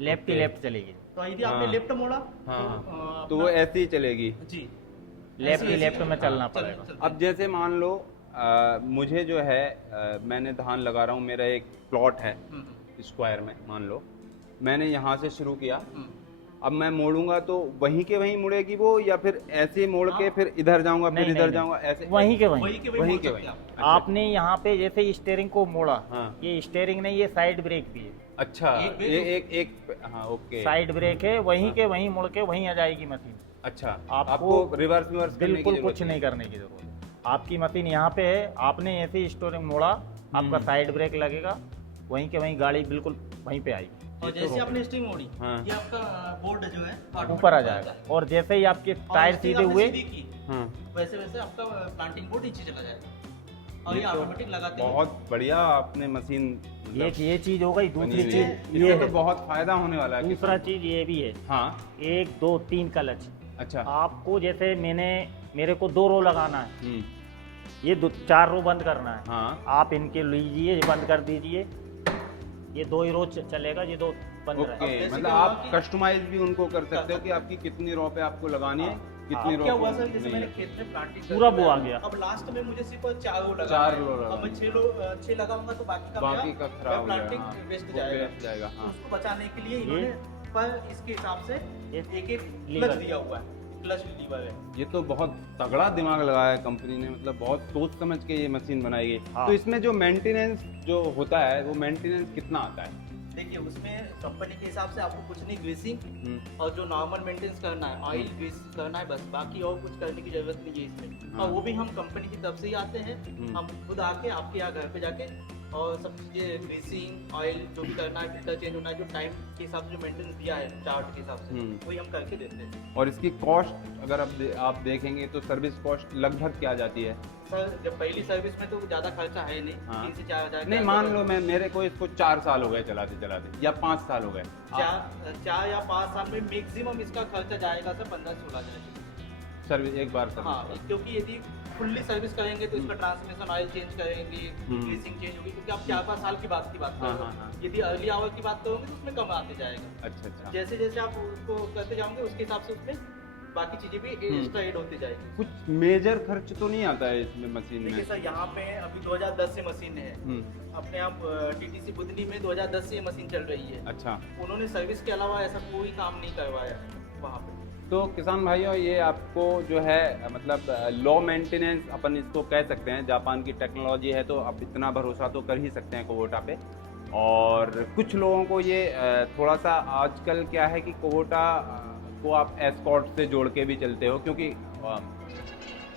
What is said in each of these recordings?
Left ही left चलेगी। तो यदि आपने हाँ। लेफ्ट मोड़ा हाँ तो वो ऐसे ही चलेगी। जी लेफ्ट ही ऐसे- लेफ्ट में चलना चल- पड़ेगा। चल- अब जैसे मान लो मुझे जो है मैंने धान लगा रहा हूँ, मेरा एक प्लॉट है स्क्वायर में, मान लो मैंने यहाँ से शुरू किया, अब मैं मोड़ूंगा तो वहीं के वहीं मुड़ेगी वो, या फिर ऐसे मोड़ के फिर इधर जाऊंगा नहीं, फिर नहीं, इधर नहीं। जाऊंगा, ऐसे वहीं के वहीं। वही के वही वहीं मोड़ के सकते वहीं। हैं आप। अच्छा, आपने यहाँ पे जैसे स्टीयरिंग को मोड़ा, हाँ। ये स्टीयरिंग नहीं, ये साइड ब्रेक भी है। अच्छा एक ब्रेक ये एक हाँ ओके। साइड ब्रेक है, वहीं हाँ। के वहीं मुड़ के वहीं आ जाएगी मशीन। अच्छा आपको रिवर्स करने की बिल्कुल जरूरत कुछ नहीं करने की जरूरत है। आपकी मशीन यहाँ पे है, आपने ऐसे ही स्टीयरिंग मोड़ा, आपका साइड ब्रेक लगेगा, वहीं के वहीं गाड़ी बिल्कुल वहीं पे आएगी, और जैसे आपने स्टिंग मोड़ी, हाँ। ये आपका बोर्ड जो है ऊपर आ जाएगा। और जैसे ही आपके और टायर स्टिंग सीधे आपने हुए, सीधी की, हाँ वैसे वैसे आपका प्लांटिंग बोर्ड नीचे चला जाएगा और ये ये तो ऑटोमेटिक लगाते हैं। बहुत बढ़िया आपने मशीन ये चीज हो गई। बनी दूसरी हुई चीज है। ये इससे तो है, बहुत फायदा होने वाला है दूसरा किसान चीज ये भी है, को। हाँ 1 2 3 क्लच। अच्छा आपको जैसे मेरे को 2 रो लगाना है, ये 4 रो बंद करना है, हाँ आप इनके लीजिए, ये बंद कर दीजिए, ये 2 ही रो चलेगा, ये 2 बंद ओके, रहेगा। जैसे मतलब क्या हुआ आप कि- कस्टमाइज भी उनको कर सकते हो कि आपकी कितनी रो पे आपको लगानी है, कितनी रो क्या पे हुआ सर, जैसे नहीं मैंने है। खेत में प्लांटिंग पूरा कर दी, वो आ गया। अब लास्ट में मुझे सिर्फ 4 रो लगा 4 रो लगा। अब मैं 6 लगाऊंगा तो बाकी का बाकी का खराब हो प्लांटिंग जाएगा, हाँ, वेस्ट वो जाएगा। वेस्ट जाएगा, हाँ। उसको बचाने के लिए इन्होंने पर इसके हिसाब से एक एक लीवर क्लच दिया हुआ है, क्लच लीवर है। ये तो बहुत तगड़ा दिमाग लगाया है कंपनी ने, मतलब बहुत सोच समझ के ये मशीन बनाई गई। हाँ। तो इसमें जो मेंटेनेंस जो होता है वो मेंटेनेंस कितना आता है? देखिए उसमें कंपनी के हिसाब से आपको कुछ नहीं, ग्रीसिंग हम्म, और जो नॉर्मल मेंटेनेंस करना है, ऑयल ग्रीस करना है, बस बाकी और कुछ करने की जरूरत नहीं है इसमें। हाँ। और वो भी हम कंपनी की तरफ से ही आते हैं, हम खुद आके आपके यहाँ घर पे जाके और सब चीज़ें ग्रीसिंग, ऑयल जो भी करना है, फिल्टर चेंज होना है, जो टाइम के हिसाब से जो मेंटेनेंस दिया है चार्ट के हिसाब से, वही हम करके देते हैं। और इसकी कॉस्ट अगर आप देखेंगे तो सर्विस कॉस्ट लगभग क्या जाती है? सर जब पहली सर्विस में तो ज़्यादा खर्चा है नहीं, हाँ। 3 से 4 हज़ार। नहीं मान लो मेरे को इसको 4 साल हो गए चलाते चलाते, या 5 साल हो गए, 4 या 5 साल में मैक्सिमम इसका खर्चा जाएगा सर 15-16 हज़ार। सर्विस एक बार सर्विस हाँ, क्योंकि यदि फुल्ली सर्विस करेंगे तो इसका ट्रांसमिशन ऑयल चेंज करेंगे, ग्रीसिंग चेंज होगी, क्योंकि आप 4-5 साल की बात कर हाँ, रहे हाँ, हाँ। हो। यदि अर्ली आवर की बात करोगे तो उसमें कम आते जाएगा। अच्छा जैसे जैसे आप उसको करते जाओगे उसके हिसाब से उसमें बाकी चीजें भी एक्स्ट्रा ऐड होती जाएगी। कुछ मेजर खर्च तो नहीं आता है इसमें मशीन देखिए में? सर यहाँ पे अभी 2010 से मशीन है, हम्म, अपने आप टीटीसी बुधनी में 2010 से ये मशीन चल रही है। अच्छा। उन्होंने सर्विस के अलावा ऐसा कोई काम नहीं करवाया वहाँ पे। तो किसान भाइयों ये आपको जो है मतलब लो मेंटेनेंस अपन इसको कह सकते हैं, जापान की टेक्नोलॉजी है तो आप इतना भरोसा तो कर ही सकते हैं कुबोटा पे। और कुछ लोगों को ये थोड़ा सा आजकल क्या है कि कुबोटा को आप एस्कॉर्ट से जोड़ के भी चलते हो, क्योंकि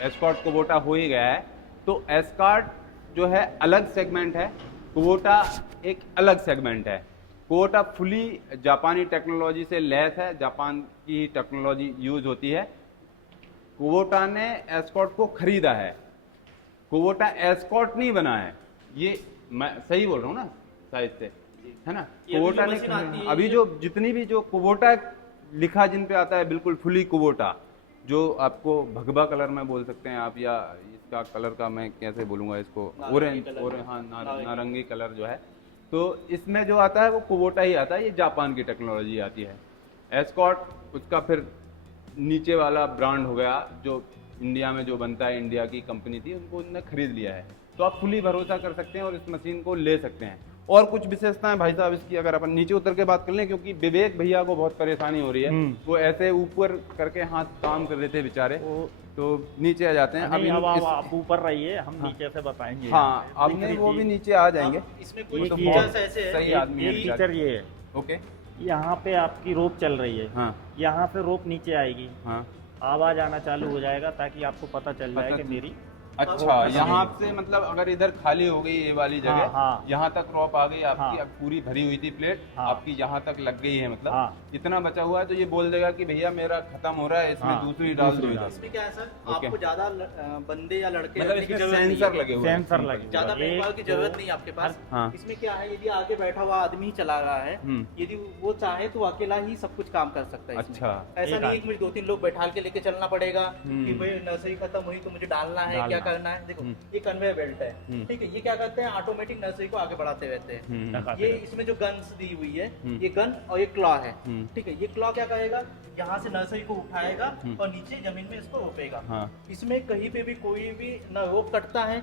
एस्कॉर्ट कुबोटा हो ही गया है, तो एस्कॉर्ट जो है अलग सेगमेंट है, कुबोटा एक अलग सेगमेंट है। कुबोटा फुली जापानी टेक्नोलॉजी से लैस है, जापान की टेक्नोलॉजी यूज होती है। कुबोटा ने एस्कॉर्ट को खरीदा है, कुबोटा एस्कॉर्ट नहीं बना है। ये मैं सही बोल रहा हूँ ना शायद से, है ना? ये कुबोटा जो ने मशीन आती है, अभी ये- जो जितनी भी जो कुबोटा लिखा जिन पे आता है बिल्कुल फुली कुबोटा, जो आपको भगवा कलर में बोल सकते हैं आप, या इसका कलर का मैं कैसे बोलूँगा इसको, नारंगी ऑरेंज कलर। हाँ नारंगी। नारंगी कलर जो है, तो इसमें जो आता है वो कुबोटा ही आता है, ये जापान की टेक्नोलॉजी आती है। एस्कॉर्ट उसका फिर नीचे वाला ब्रांड हो गया जो इंडिया में जो बनता है, इंडिया की कंपनी थी, उनको उन्होंने खरीद लिया है। तो आप फुली भरोसा कर सकते हैं और इस मशीन को ले सकते हैं। और कुछ विशेषताएं भाई साहब इसकी अगर अपन नीचे उतर के बात कर लें, क्योंकि विवेक भैया को बहुत परेशानी हो रही है, वो ऐसे ऊपर करके हाथ काम कर रहे थे बेचारे, तो नीचे आ जाते हैं। नहीं, अब इस- आप ऊपर रहिए, हम नीचे से बताएंगे। हाँ आपने वो भी नीचे आ जाएंगे। अब इसमें कुछ ये तो चीज़ फीचर्स बहुत ऐसे सही है, आदमी है एक बेचारे। फीचर ये है, ओके, यहाँ पे आपकी रोप चल रही है, हाँ यहाँ से रोप नीचे आएगी, हाँ, आवाज आना चालू हो जाएगा ताकि आपको पता चल जाए कि मेरी अच्छा। यहाँ से मतलब अगर इधर खाली हो गई ये वाली हाँ, जगह, हाँ। यहाँ तक रॉप आ गई आपकी, हाँ। अब पूरी भरी हुई थी प्लेट, हाँ। आपकी यहाँ तक लग गई है, मतलब हाँ। इतना बचा हुआ है, तो ये बोल देगा कि भैया मेरा खत्म हो रहा है, इसमें हाँ, दूसरी डाल दो दूसरी इधर। डाल। इसमें क्या है सर, ओके। आपको ज्यादा बंदे या लड़के मतलब रखने की इसमें जरूरत नहीं सेंसर है। लगे हुए हैं। सेंसर लगे ज्यादा हुए हैं। पैपाल की एक, जरूरत दो, नहीं है आपके पास। हाँ। इसमें क्या है, यदि आगे बैठा हुआ आदमी चला रहा है, यदि वो चाहे तो अकेला ही सब कुछ काम कर सकता है इसमें। अच्छा। ऐसा एक नहीं है कि मुझे 2-3 लोग बैठाल के लेके चलना पड़ेगा कि भाई नर्सरी खत्म हुई तो मुझे डालना है, क्या करना है, देखो ये कन्वेयर बेल्ट है, ठीक है, ये क्या करते हैं ऑटोमेटिक नर्सरी को आगे बढ़ाते रहते हैं। ये इसमें जो गन्स दी हुई है, ये गन और ये क्लॉ है, ठीक है, ये क्लॉ क्या करेगा, यहाँ से नर्सरी को उठाएगा और नीचे जमीन में इसको रोपेगा। इसमें कहीं पे भी कोई भी न रोप कटता है,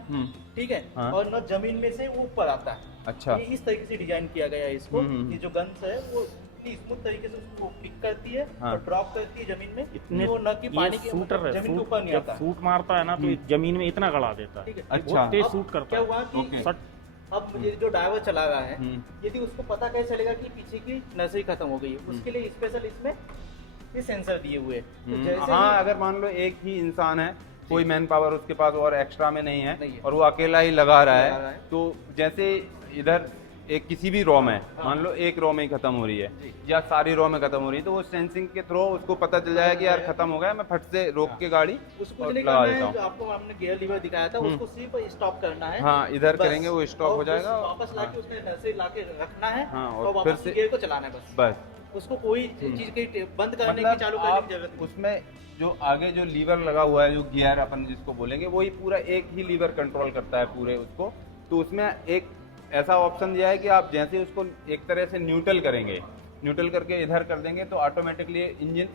ठीक है, और न जमीन में से वो ऊपर आता है। अच्छा, ये इस तरीके से डिजाइन किया गया है इसको। ये जो गन्स है वो स्मूथ तरीके से उसको पिक करती है और ड्रॉप करती है जमीन में, इतने वो न कि पानी के शूटर है, जमीन के ऊपर नहीं आता। शूट मारता है ना तो जमीन में इतना गड़ा देता है। ठीक है, अच्छा, तेज शूट करता क्या है। हुआ कि अब ये जो ड्राइवर चला रहा है, यदि उसको पता कैसे चलेगा कि पीछे की नर्सरी खत्म हो गई है, उसके लिए स्पेशल इसमें ये सेंसर दिए हुए हैं। तो जैसे हाँ, अगर मान लो एक ही इंसान है, कोई मैन पावर उसके पास और एक्स्ट्रा में नहीं है, नहीं है। और वो अकेला ही लगा रहा है, तो जैसे इधर एक किसी भी रॉ में मान लो एक रॉ में ही खत्म हो रही है या सारी रॉ में खत्म हो रही है, तो वो सेंसिंग के थ्रू उसको पता चल जाएगा कि यार खत्म हो गया, मैं फट से रोक के गाड़ी उसको और नहीं लगा करना देता है, जो हूँ। आपको हमने गियर लीवर दिखाया था उसको सिर्फ स्टॉप करना है। हाँ, इधर बस। करेंगे वो स्टॉप और हो जाएगा, वापस लाके उसने नर्सरी लाके रखना है, हाँ, और और फिर वापस से गियर को चलाना है बस। बस उसको कोई चीज की बंद करने की मतलब चालू करने आप की जरूरत नहीं। उसमें जो आगे जो लीवर लगा हुआ है, जो गियर अपन जिसको बोलेंगे, वही पूरा एक ही लीवर कंट्रोल करता है पूरे उसको। तो उसमें एक ऐसा ऑप्शन दिया है कि आप जैसे उसको एक तरह से न्यूट्रल करेंगे, न्यूट्रल करके इधर कर देंगे तो ऑटोमेटिकली इंजन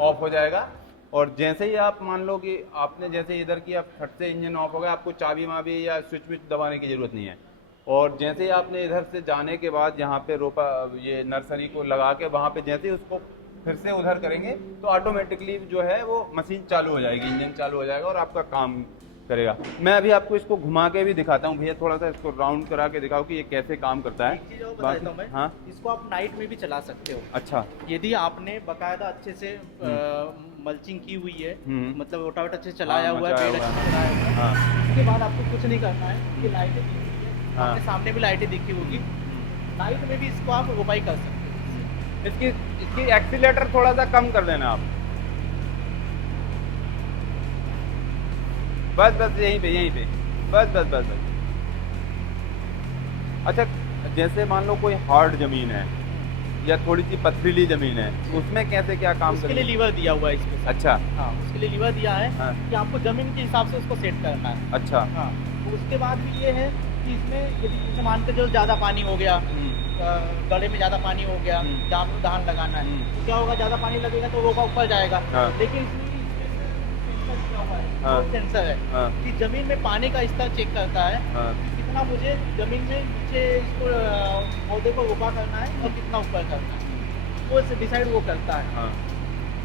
ऑफ हो जाएगा। और जैसे ही आप मान लो कि आपने जैसे इधर किया, फट से इंजन ऑफ हो गया, आपको चाबी माबी या स्विच विच दबाने की जरूरत नहीं है। और जैसे ही आपने इधर से जाने के बाद यहाँ पे रोपा ये नर्सरी को लगा के वहाँ पे जैसे ही उसको फिर से उधर करेंगे तो ऑटोमेटिकली जो है वो मशीन चालू हो जाएगी, इंजन चालू हो जाएगा और आपका काम करेगा। मैं अभी आपको इसको घुमा के भी दिखाता हूँ भैया, थोड़ा सा इसको राउंड करा के दिखाओ कि ये कैसे काम करता है। एक चीज और बता देता हूँ मैं, हाँ, इसको आप नाइट में भी चला सकते हो। अच्छा, यदि आपने बकायदा अच्छे से मल्चिंग की हुई है, मतलब रोटावेटर अच्छे से चलाया हाँ, हुआ है, मचाया पेड़ हुआ अच्छे से चलाया हुआ है, हाँ, उसके बाद आपको कुछ नहीं करना है। ये लाइटें दिखी हुई है, हाँ। आपके सामने भी लाइटें दिखी होगी, नाइट में भी इसको आप रोपाई कर सकते हो। इसकी एक्सीलेटर थोड़ा सा कम कर देना आप, बस बस यहीं पे बस बस बस बस। अच्छा, जैसे मान लो कोई हार्ड जमीन है या थोड़ी सी पथरीली जमीन है, उसमें कैसे क्या काम उसके लिए करेंगे? लीवर दिया हुआ है इसमें। अच्छा, हाँ, उसके लिए लीवर दिया है हाँ। कि आपको जमीन के हिसाब से उसको सेट करना है। अच्छा, हाँ, तो उसके बाद भी ये है कि इसमें यदि जैसे मान के चलो ज़्यादा पानी हो गया, गले में ज़्यादा पानी हो गया, जहाँ पे धान लगाना है, तो क्या होगा, ज़्यादा पानी लगेगा तो रोपा ऊपर जाएगा। हाँ। लेकिन इसमें सेंसर दिया हुआ है, हाँ। सेंसर है हाँ। कि जमीन में पानी का स्तर चेक करता है, हाँ, कितना मुझे जमीन में नीचे इसको पौधे को रोपा करना है और कितना ऊपर करना है, वो डिसाइड वो करता है। हाँ।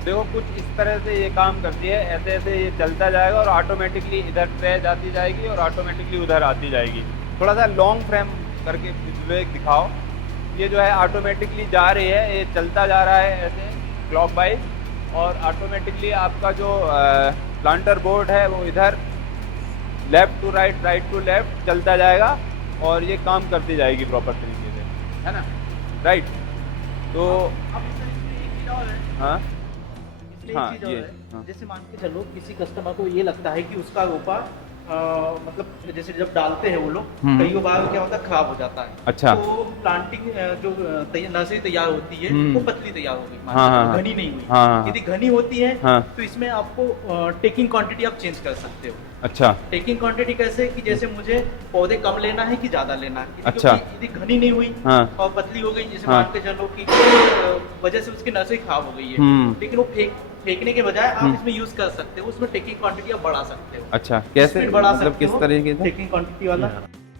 देखो कुछ इस तरह से ये काम करती है, ऐसे ऐसे ये चलता जाएगा और ऑटोमेटिकली इधर ट्रे जाती जाएगी और ऑटोमेटिकली उधर आती जाएगी। थोड़ा सा लॉन्ग फ्रेम करके विवेक दिखाओ। ये जो है ऑटोमेटिकली जा रही है, ये चलता जा रहा है ऐसे क्लॉक वाइज, और ऑटोमेटिकली आपका जो प्लांटर बोर्ड है वो इधर left to right, right to left चलता जाएगा और ये काम करती जाएगी प्रॉपर तरीके से, है ना, राइट। तो अब इसमें एक चीज़ और है, हाँ इसमें हाँ, एक चीज़ और ये, है, हाँ। जैसे मान के चलो किसी कस्टमर को ये लगता है कि उसका रोपा मतलब जैसे जब डालते हैं वो लोग, कई बार क्या होता है खराब हो जाता है। अच्छा। तो प्लांटिंग जो नर्सरी तैयार होती है वो पतली तैयार होगी, मान हाँ, के चलो, हाँ, घनी नहीं हुई। हाँ, हाँ, यदि घनी होती है हाँ। तो इसमें आपको टेकिंग क्वांटिटी आप चेंज कर सकते हो। अच्छा, टेकिंग क्वांटिटी कैसे कि जैसे मुझे पौधे कम लेना है कि ज्यादा लेना है, अच्छा। यदि घनी नहीं हुई हाँ। और पतली हो गई, जैसे हाँ। मान के चलो कि वजह से उसकी नर्सरी खराब हो गई है, लेकिन वो फेंकने के बजाय आप इसमें यूज कर सकते हो, उसमें टेकिंग क्वांटिटी आप बढ़ा सकते हो। अच्छा, कैसे स्पीड बढ़ा मतलब सकते किस हो, तरीके से? टेकिंग क्वांटिटी वाला